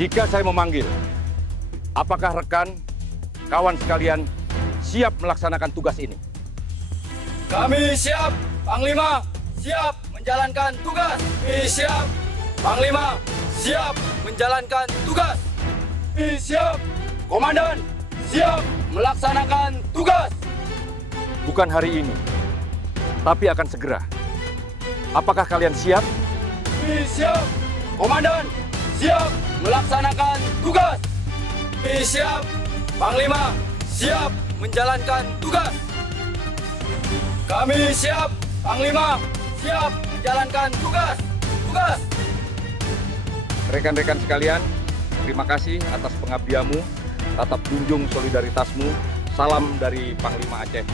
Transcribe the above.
Jika saya memanggil, apakah rekan, kawan sekalian siap melaksanakan tugas ini? Kami siap, Panglima, siap menjalankan tugas. Kami siap, Panglima, siap menjalankan tugas. Kami siap, Komandan, siap melaksanakan tugas. Bukan hari ini, tapi akan segera. Apakah kalian siap? Kami siap, Komandan, siap melaksanakan tugas. Kami siap, Panglima, siap menjalankan tugas. Kami siap, Panglima, siap menjalankan tugas. Tugas. Rekan-rekan sekalian, terima kasih atas pengabdianmu, tatap junjung solidaritasmu. Salam dari Panglima Aceh.